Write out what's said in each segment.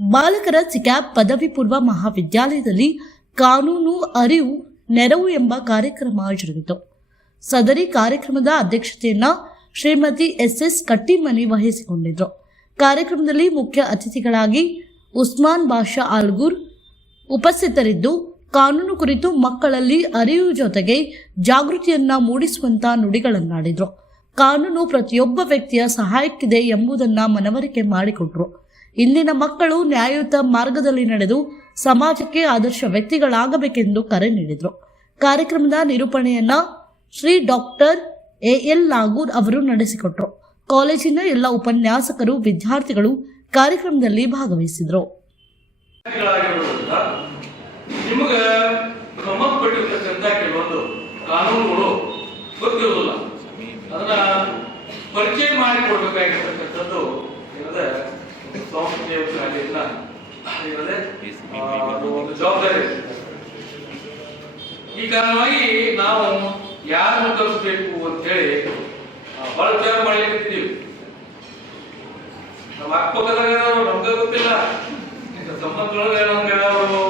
ಬಾಲಕರ ಸಿಕ್ಯಾಬ್ ಪದವಿ ಪೂರ್ವ ಮಹಾವಿದ್ಯಾಲಯದಲ್ಲಿ ಕಾನೂನು ಅರಿವು, ನೆರವು ಎಂಬ ಕಾರ್ಯಕ್ರಮ ಜರುಗಿತು ಸದರಿ ಕಾರ್ಯಕ್ರಮದ ಅಧ್ಯಕ್ಷತೆಯನ್ನ ಶ್ರೀಮತಿ ಎಸ್ ಎಸ್ ಕಟ್ಟಿಮನಿ ವಹಿಸಿಕೊಂಡಿದ್ರು. ಕಾರ್ಯಕ್ರಮದಲ್ಲಿ ಮುಖ್ಯ ಅತಿಥಿಗಳಾಗಿ ಉಸ್ಮಾನ್ ಬಾಷಾ ಆಲ್ಗೂರ್ ಉಪಸ್ಥಿತರಿದ್ದು, ಕಾನೂನು ಕುರಿತು ಮಕ್ಕಳಲ್ಲಿ ಅರಿವು ಜೊತೆಗೆ ಜಾಗೃತಿಯನ್ನ ಮೂಡಿಸುವಂತ ನುಡಿಗಳನ್ನಾಡಿದ್ರು. ಕಾನೂನು ಪ್ರತಿಯೊಬ್ಬ ವ್ಯಕ್ತಿಯ ಸಹಾಯಕ್ಕಿದೆ ಎಂಬುದನ್ನ ಮನವರಿಕೆ ಮಾಡಿಕೊಟ್ರು. ಇಂದಿನ ಮಕ್ಕಳು ನ್ಯಾಯಯುತ ಮಾರ್ಗದಲ್ಲಿ ನಡೆದು ಸಮಾಜಕ್ಕೆ ಆದರ್ಶ ವ್ಯಕ್ತಿಗಳಾಗಬೇಕೆಂದು ಕರೆ ನೀಡಿದರು. ಕಾರ್ಯಕ್ರಮದ ನಿರೂಪಣೆಯನ್ನ Shri doctor A L Nagur ಅವರು ನಡೆಸಿಕೊಟ್ರು. ಕಾಲೇಜಿನ ಎಲ್ಲ ಉಪನ್ಯಾಸಕರು, ವಿದ್ಯಾರ್ಥಿಗಳು ಕಾರ್ಯಕ್ರಮದಲ್ಲಿ ಭಾಗವಹಿಸಿದರು. ನಿಮಗ ಅದನ್ನ ಪರಿಚಯ ಮಾಡಿಕೊಡ್ಬೇಕಾಗಿರ್ತಕ್ಕಂಥದ್ದು ಏನದ ಆ, ಅದು ಒಂದು ಜವಾಬ್ದಾರಿ. ಈ ಕಾರಣವಾಗಿ ನಾವು ಯಾರನ್ನು ಕಲಿಸ್ಬೇಕು ಅಂತ ಹೇಳಿ ಬಹಳ ವಿಚಾರ ಮಾಡ್ಲಿಕ್ಕೆ ನಮ್ಮ ಅಕ್ಕಪಕ್ಕದಾಗ ನಮ್ಗೆ ಗೊತ್ತಿಲ್ಲ ಈಗ ಸಂಬಂಧದೊಳಗೆ ನಮ್ಗೆ ಅವರು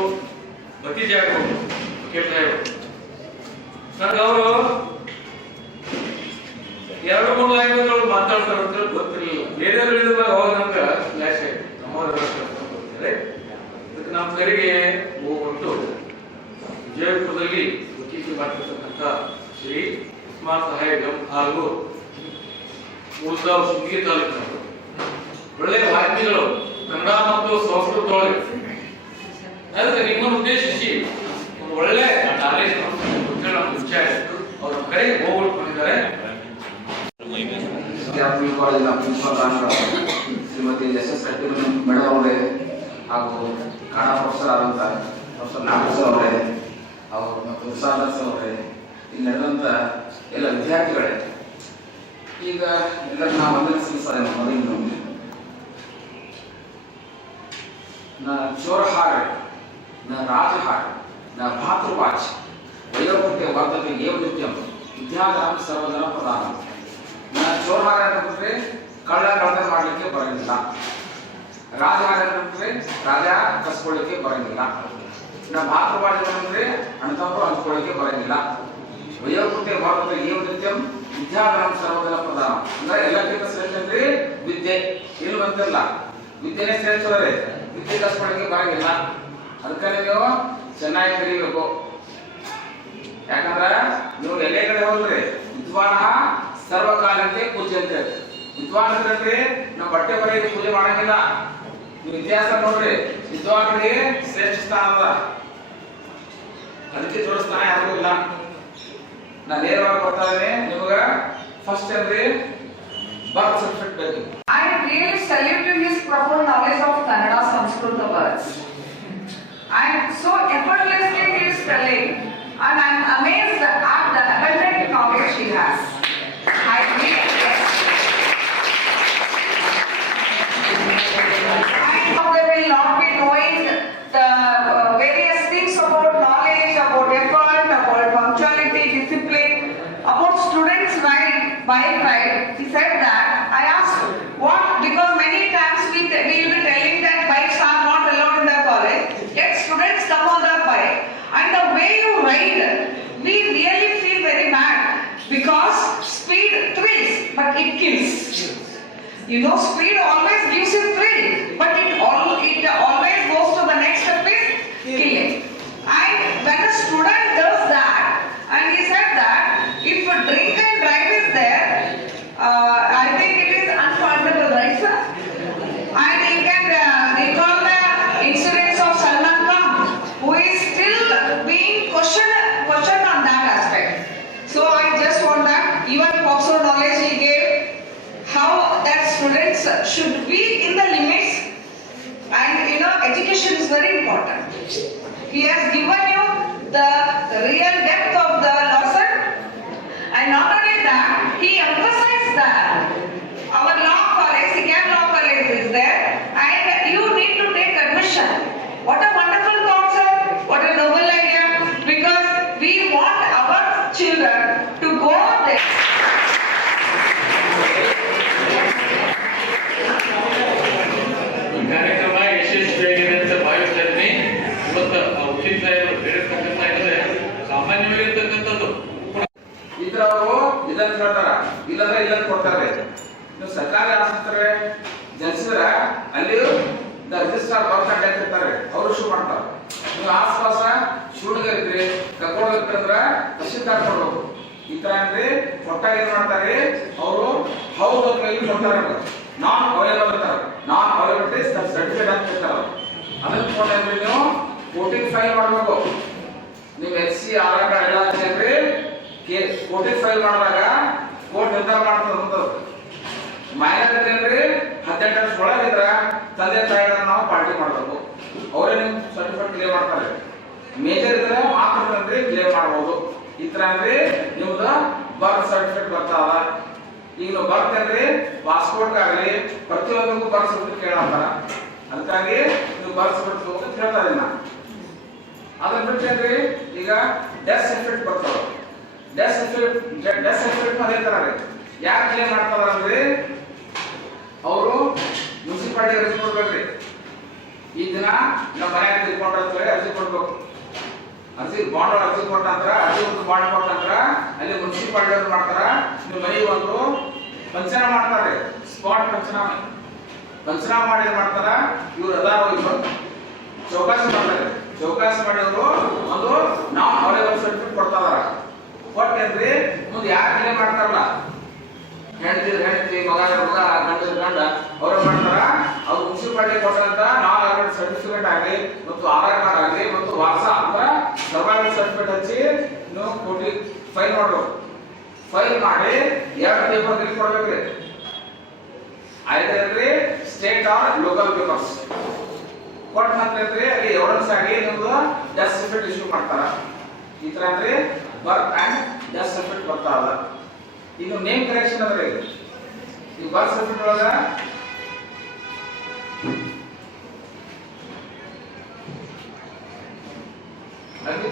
ಭತೀಜ ಆಗ್ಬೋದು ಕೇಳ್ತಾ ಇದ್ರು ನನಗೆ ಅವರು ಎರಡು ಮೂರು ಲ್ಯಾಂಗ್ವೇಜ್ ಒಳಗೆ ಮಾತಾಡ್ತಾರೆ ಅಂತ ಹೇಳಿ ಗೊತ್ತಿರಲಿಲ್ಲ ಬೇರೆ ಹೇಳಿದಾಗ ಅವಾಗ ನಮ್ಗೆ ಫ್ಲಾಶ್ ಆಯ್ತು ನಮ್ಮವ್ರ ಗೊತ್ತಿದೆ ಅದಕ್ಕೆ ನಮ್ಮ ಕಡೆಗೆ ಹೋಗ್ಬಿಟ್ಟು ವಿಜಯಪುರದಲ್ಲಿ ವಕೀಲಿ ಮಾಡಿರ್ತಕ್ಕಂಥ ಶ್ರೀ ಉಸ್ಮಾನ್ ಸಹಾಯಗಂ ಹಾಗೂ ಮೂಲದ ಶೃಂಗೇರಿ ತಾಲೂಕಿನವರು. ಒಳ್ಳೆಯ ವಾಹಿನಿಗಳು, ಕನ್ನಡ ಮತ್ತು ಸಂಸ್ಕೃತ ಅದಕ್ಕೆ ನಿಮ್ಮನ್ನು ಉದ್ದೇಶಿಸಿ ಒಳ್ಳೆ ನಾಲೆಜ್ ಇಚ್ಛೆ ಆಯಿತು ಅವ್ರ ಕಡೆಗೆ ಹೋಗ್ಬಿಟ್ಕೊಂಡಿದ್ದಾರೆ. ಕಾಲೇಜಿನ principal Shrimati S S Kattimani madam ಅವರೇ ಹಾಗೂ ಕನ್ನಡ ಪ್ರೊಫೆಸರ್ ಆದಂಥ ಪ್ರೊಫೆಸರ್ ನಾಗೇಶ್ವರ ಅವರೇ ಅವರು ಮತ್ತು ವಿಶಾಲದಾಸ್ ಅವರೇ ಇಲ್ಲಿ ನಡೆದಂಥ ಎಲ್ಲ ವಿದ್ಯಾರ್ಥಿಗಳೇ, ಈಗ ಎಲ್ಲರೂ ನಾವು ಒಂದನೇ ಸಲ್ಲಿಸ್ತಾರೆ ನಮ್ಮ ಮೊದಲಿನೊಮ್ಮೆ ನ ಚೋರ ಹಾಡು, ನಾ ರಾಜ ನಾ ನ ಭಾತೃವಾಚ್ ವಯೋವೃತ್ತಿಯ ವರ್ಧಕ ಏವ ನೃತ್ಯಂ, ವಿದ್ಯಾಧಾಮ ಸರ್ವಧನ ಪ್ರಧಾನ. ನ ಚೋರ ಹಾಡು ಅಂತಂದ್ರೆ ಕಳ್ಳ ಕಳ್ಳತನ ಮಾಡಲಿಕ್ಕೆ ಬರೋದಿಲ್ಲ ರಾಜ ಹಾಡು ಅಂತಂದ್ರೆ ರಾಜ ಕಸ್ಕೊಳ್ಳಿಕ್ಕೆ ಬರೋದಿಲ್ಲ ನಮ್ಮ ಮಾತೃಭಾಷೆ ಅಂದ್ರೆ ಅಣತಂಪು ಹಂಚ್ಕೊಳ್ಳಿಕ್ಕೆ ಬರಂಗಿಲ್ಲ ವಯೋಕೃತ್ಯ ಭಾರತದ ಏನು ನಿತ್ಯಂ? ವಿದ್ಯಾಭ್ಯಾಸ ಸರ್ವಜನ ಪ್ರಧಾನ. ಅಂದ್ರೆ ಎಲ್ಲಕ್ಕಿಂತ ಶ್ರೇಷ್ಠ ಅಂದ್ರೆ ವಿದ್ಯೆ. ಏನು ಬಂತಿಲ್ಲ? ವಿದ್ಯೆನೇ ಶ್ರೇಷ್ಠರೇ ವಿದ್ಯೆ ಕಸ್ಕೊಳ್ಳಿಕ್ಕೆ ಬರಂಗಿಲ್ಲ. ಅದಕ್ಕೆ ನೀವು ಚೆನ್ನಾಗಿ ಕಲಿಬೇಕು. ಯಾಕಂದ್ರೆ ನೀವು ಎಲ್ಲೇ ಕಡೆ ಹೋಗ್ರಿ ವಿದ್ವಾನ ಸರ್ವಕಾಲಕ್ಕೆ ಪೂಜೆ ಅಂತ ವಿದ್ವಾನ್ ಅಂತಂದ್ರೆ ನಾವು ಬಟ್ಟೆ ಬರೆಯಕ್ಕೆ ಪೂಜೆ ಮಾಡಂಗಿಲ್ಲ. ನೀವು ಇತಿಹಾಸ ನೋಡ್ರಿ, ವಿದ್ವಾನ್ರಿಗೆ ಶ್ರೇಷ್ಠ ಸ್ಥಾನ ಅದ. ಅದಕ್ಕೆ ತೋರಿಸ್ತಾನೆ ಯಾರಿಗೂ ಇಲ್ಲ. ನಾನು ನೇರವಾಗಿ ಕೊಡ್ತಾ ಇದ್ದೇನೆ, ನಿಮಗ ಫಸ್ಟ್ ಅಂದ್ರೆ ಬರ್ತ್ ಸಬ್ಜೆಕ್ಟ್ ಬಗ್ಗೆ I really salute you miss proper knowledge of Kannada Sanskrit words I so effortlessly he is spelling and I am amazed at the abundant knowledge he has Way you ride, we really feel very bad because speed thrills, but it kills. You know, speed always gives you thrill, but should be in the limits and you know education is very important. He has given ಕರ್ಕೊಂಡೋಗಿರ್ತಾರ ತಹಶೀಲ್ದಾರ್ ಕೊಡ್ಬೇಕು ಈ ತರ ಅಂದ್ರೆ ಕೊಟ್ಟಾಗ ಏನ್ ಮಾಡ್ತಾರೆ? ಅವರು ಹೌದು ಅಂತ ಮೇಲೆ ಕೊಡ್ತಾರೆ ನಾನ್ ಅವೈಲೇಬಲ್ ಇರ್ತಾರೆ ನಾನ್ ಅವೈಲೇಬಿಲಿಟಿ ಸರ್ಟಿಫಿಕೇಟ್ ಅಂತ ಇರ್ತಾರೆ ಅದನ್ನ ತಗೊಂಡ್ರೆ ನೀವು? ವೋಟಿಂಗ್ ಫೈಲ್ ಮಾಡಬೇಕು. ನೀವು ಎಚ್ ಸಿ ಆಧಾರ್ ಕಾರ್ಡ್ ಎಲ್ಲ ಕೇ ಕೋರ್ಟಿಗೆ ಫೈಲ್ ಮಾಡಿದಾಗ ಕೋರ್ಟ್ ನಿರ್ಧಾರ ಮಾಡ್ತದೆ ಮೈನರ್ ಅಂದ್ರೆ ಹದಿನೆಂಟು ವರ್ಷ ಒಳಗಿದ್ರ ತಂದೆ ತಾಯಿಗಳನ್ನ ನಾವು ಪಾರ್ಟಿ ಮಾಡಬೇಕು. ಅವರೇ ನಿಮ್ ಸರ್ಟಿಫಿಕೇಟ್ ಕ್ಲಿಯರ್ ಮಾಡ್ತಾರೆ. ಮೇಜರ್ ಇದ್ರೆ ಮಾತ್ರ ಅಂದ್ರೆ ಕ್ಲಿಯರ್ ಮಾಡಬಹುದು ಈ ತರ ಅಂದ್ರೆ ನಿಮ್ದ ಬರ್ತ್ ಸರ್ಟಿಫಿಕೇಟ್ ಬರ್ತಾವ ಈಗ ಬರ್ತ್ ಅಂದ್ರೆ ಪಾಸ್ಪೋರ್ಟ್ ಆಗಲಿ, ಪ್ರತಿಯೊಂದಕ್ಕೂ ಬರ್ತ್ ಸರ್ಟಿಫಿಕೇಟ್ ಕೇಳಂತಾರ ಅದಕ್ಕಾಗಿ ನೀವು ಬರ್ತ್ ಸರ್ಟಿಫಿಕೇಟ್ ಅಂತ ಹೇಳ್ತಾರೆ ನಾ ಅದನ್ನ ಬಿಟ್ಟಂದ್ರೆ ಈಗ ಡೆತ್ ಸರ್ಟಿಫಿಕೇಟ್ ಬರ್ತಾವ ಡೆತ್ ಸರ್ಟಿಫಿಕೇಟ್ ಡೆತ್ ಸರ್ಟಿಫಿಕೇಟ್ ಅದೇ ತರ ರೀ. ಯಾಕೆ ಕ್ಲೇಮ್ ಮಾಡ್ತಾರ ಅಂದ್ರೆ ಅವರು ಮುನ್ಸಿಪಾಲಿಟಿ ಅರ್ಜಿ ಕೊಡ್ಬೇಕ್ರಿ ಈ ದಿನ ನಮ್ಮ ಮನೆಯಾಗ ತಿಳ್ಕೊಂಡ್ರೆ ಅರ್ಜಿ ಕೊಡ್ಬೇಕು. ಅರ್ಜಿ ಬಾಂಡ್ ಅರ್ಜಿ ಕೊಟ್ಟ ನಂತರ ಅರ್ಜಿ ಒಂದು ಬಾಂಡ್ ಕೊಟ್ಟ ನಂತರ ಅಲ್ಲಿ ಮುನ್ಸಿಪಾಲ್ಟಿ ಅವ್ರು ಮಾಡ್ತಾರ. ನಿಮ್ಮ ಮನೆಗೆ ಒಂದು ಪಂಚನ ಮಾಡ್ತಾರೆ. ಸ್ಪಾಟ್ ಪಂಚನಾಮ ಪಂಚನಾಮ ಮಾಡಿ ಏನ್ ಮಾಡ್ತಾರ? ಇವ್ರು ಅದಾರ ಇವ್ರು ಚೌಕಾಸಿ ಮಾಡ್ತಾರೆ. ಚೌಕಾಸಿ ಮಾಡಿದ್ರು ಒಂದು ನಾವು ಅವರೇಬಲ್ ಸರ್ಟಿಫಿಕೇಟ್ ಕೊಡ್ತಾರ ಕೊಟ್ಟೇನ್ರಿ ಮುಂದೆ ಯಾರು ಮಾಡ್ತಾರಲ್ಲ? ಹೆಂಡತಿ ಹೆಂಡತಿ, ಮಗ ಮಗ, ಗಂಡ ಗಂಡ, ಅವ್ರ ಮಾಡ್ತಾರ. ಅವ್ರು ಮುನ್ಸಿಪಾಲ್ಟಿ ಕೊಟ್ಟಂತ ನಾವು ಸರ್ಟಿಫಿಕೇಟ್ ಆಗಲಿ ಮತ್ತು ಆಧಾರ್ ಕಾರ್ಡ್ ಆಗಲಿ ಮತ್ತು ವಾಸ ಅಂತ ಸರ್ವೈವಲ್ ಸರ್ಟಿಫಿಕೇಟ್ ಹಚ್ಚಿ ನೀವು ಕೊಟ್ಟಿ ಫೈಲ್ ಮಾಡ್ಬೇಕು ಫೈಲ್ ಮಾಡಿ ಎರಡು ಪೇಪರ್ ಗಿಲ್ ಕೊಡ್ಬೇಕ್ರಿ. ಐದರಲ್ಲಿ ಸ್ಟೇಟ್ ಆರ್ ಲೋಕಲ್ ಪೇಪರ್ಸ್ ಕೊಟ್ಟ ನಂತರ ಅಂದ್ರೆ ಅಲ್ಲಿ ಎವಿಡೆನ್ಸ್ ಆಗಿ ನಿಮ್ದು ಡೆತ್ ಸರ್ಟಿಫಿಕೇಟ್ ಇಶ್ಯೂ ಮಾಡ್ತಾರ. ಈ ತರ ಅಂದ್ರೆ ಬರ್ತ್ ಅಂಡ್ ಡೆತ್ ಸರ್ಟಿಫಿಕೇಟ್ ಬರ್ತಾವ ಇದು ನೇಮ್ ಕರೆಕ್ಷನ್ ಅಂದ್ರೆ ಈ ಬರ್ತ್ ಸರ್ಟಿಫಿಕೇಟ್ ಒಳಗ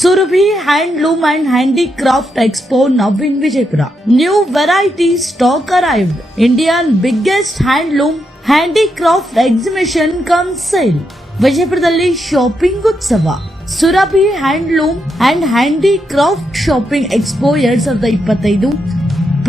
Surabhi handloom and handicraft expo now Vijayapura. New variety stock arrived Indian biggest handloom handicraft exhibition cum sale ವಿಜಯಪುರದಲ್ಲಿ ಶಾಪಿಂಗ್ ಉತ್ಸವ. Surabhi handloom and handicraft shopping expo ಎರಡ್ ಸಾವಿರದ ಇಪ್ಪತ್ತೈದು.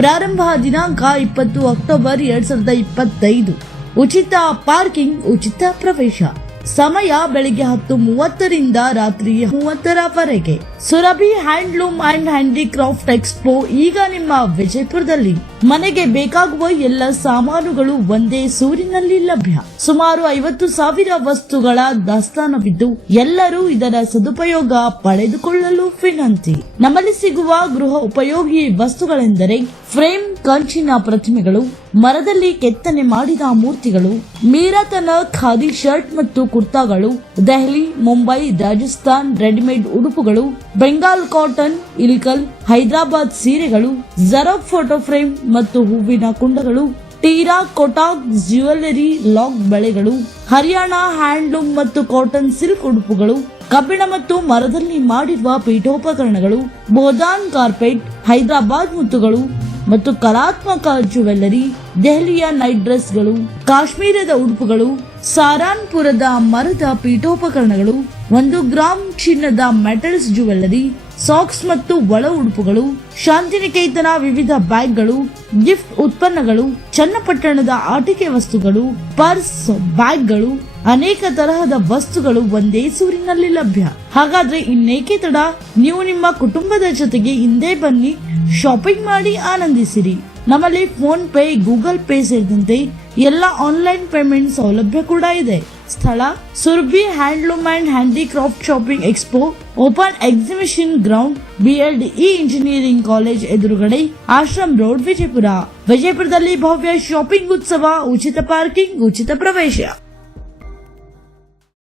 ಪ್ರಾರಂಭ ದಿನಾಂಕ ಇಪ್ಪತ್ತು ಅಕ್ಟೋಬರ್ ಎರಡ್ ಸಾವಿರದ ಇಪ್ಪತ್ತೈದು. ಉಚಿತ ಪಾರ್ಕಿಂಗ್ ಉಚಿತ ಪ್ರವೇಶ. ಸಮಯ ಬೆಳಿಗ್ಗೆ ಹತ್ತು ಮೂವತ್ತರಿಂದ ರಾತ್ರಿ ಮೂವತ್ತರವರೆಗೆ Surabhi handloom and handicraft expo ಈಗ ನಿಮ್ಮ ವಿಜಯಪುರದಲ್ಲಿ. ಮನೆಗೆ ಬೇಕಾಗುವ ಎಲ್ಲ ಸಾಮಾನುಗಳು ಒಂದೇ ಸೂರಿನಲ್ಲಿ ಲಭ್ಯ. ಸುಮಾರು ಐವತ್ತು ಸಾವಿರ ವಸ್ತುಗಳ ದಾಸ್ತಾನವಿದ್ದು, ಎಲ್ಲರೂ ಇದರ ಸದುಪಯೋಗ ಪಡೆದುಕೊಳ್ಳಲು ವಿನಂತಿ. ನಮ್ಮಲ್ಲಿ ಸಿಗುವ ಗೃಹ ಉಪಯೋಗಿ ವಸ್ತುಗಳೆಂದರೆ, ಫ್ರೇಮ್ ಕಂಚಿನ ಪ್ರತಿಮೆಗಳು, ಮರದಲ್ಲಿ ಕೆತ್ತನೆ ಮಾಡಿದ ಮೂರ್ತಿಗಳು, ಮೀರಾತನ ಖಾದಿ ಶರ್ಟ್ ಮತ್ತು ಕುರ್ತಾಗಳು, ದೆಹಲಿ, ಮುಂಬೈ, ರಾಜಸ್ಥಾನ್, ರೆಡಿಮೇಡ್ ಉಡುಪುಗಳು, ಬೆಂಗಾಲ್ ಕಾಟನ್, ಇಲ್ಕಲ್, ಹೈದರಾಬಾದ್ ಸೀರೆಗಳು, ಜರಫ್ ಫೋಟೋ ಫ್ರೇಮ್ ಮತ್ತು ಹೂವಿನ ಕುಂಡಗಳು ಟೀರಾ ಕೊಟಾಕ್ ಜ್ಯುವೆಲ್ಲರಿ ಲಾಕ್ ಬಳೆಗಳು, ಹರಿಯಾಣ ಹ್ಯಾಂಡ್ಲೂಮ್ ಮತ್ತು ಕಾಟನ್ ಸಿಲ್ಕ್ ಉಡುಪುಗಳು, ಕಬ್ಬಿಣ ಮತ್ತು ಮರದಲ್ಲಿ ಮಾಡಿರುವ ಪೀಠೋಪಕರಣಗಳು, ಬೋದಾನ್ ಕಾರ್ಪೆಟ್, ಹೈದರಾಬಾದ್ ಮುತ್ತುಗಳು ಮತ್ತು ಕಲಾತ್ಮಕ ಜ್ಯುವೆಲ್ಲರಿ ದೆಹಲಿಯ ನೈಟ್ ಡ್ರೆಸ್ಗಳು, ಕಾಶ್ಮೀರದ ಉಡುಪುಗಳು, ಸಾರಾನ್ಪುರದ ಮರದ ಪೀಠೋಪಕರಣಗಳು, ಒಂದು ಗ್ರಾಮ್ ಚಿನ್ನದ ಮೆಟಲ್ಸ್ ಜ್ಯುವೆಲ್ಲರಿ ಸಾಕ್ಸ್ ಮತ್ತು ಒಳ ಉಡುಪುಗಳು, ಶಾಂತಿನಿಕೇತನ ವಿವಿಧ ಬ್ಯಾಗ್ಗಳು, ಗಿಫ್ಟ್ ಉತ್ಪನ್ನಗಳು, ಚನ್ನಪಟ್ಟಣದ ಆಟಿಕೆ ವಸ್ತುಗಳು, ಪರ್ಸ್, ಬ್ಯಾಗ್ಗಳು, ಅನೇಕ ತರಹದ ವಸ್ತುಗಳು ಒಂದೇ ಸೂರಿನಲ್ಲಿ ಲಭ್ಯ. ಹಾಗಾದ್ರೆ ಇನ್ನೇಕೆ ತಡ? ನೀವು ನಿಮ್ಮ ಕುಟುಂಬದ ಜೊತೆಗೆ ಹಿಂದೆ ಬನ್ನಿ ಶಾಪಿಂಗ್ ಮಾಡಿ ಆನಂದಿಸಿರಿ. ನಮ್ಮಲ್ಲಿ ಫೋನ್ ಪೇ ಗೂಗಲ್ ಪೇ ಸೇರಿದಂತೆ ಎಲ್ಲ ಆನ್ಲೈನ್ ಪೇಮೆಂಟ್ ಸೌಲಭ್ಯ ಕೂಡ ಇದೆ. ಸ್ಥಳ Surabhi handloom and handicraft shopping expo open exhibition ground BLDE engineering college ಎದುರುಗಡೆ ಆಶ್ರಮ್ ರೋಡ್ ವಿಜಯಪುರ. ವಿಜಯಪುರದಲ್ಲಿ ಭವ್ಯ ಶಾಪಿಂಗ್ ಉತ್ಸವ, ಉಚಿತ ಪಾರ್ಕಿಂಗ್ ಉಚಿತ ಪ್ರವೇಶ.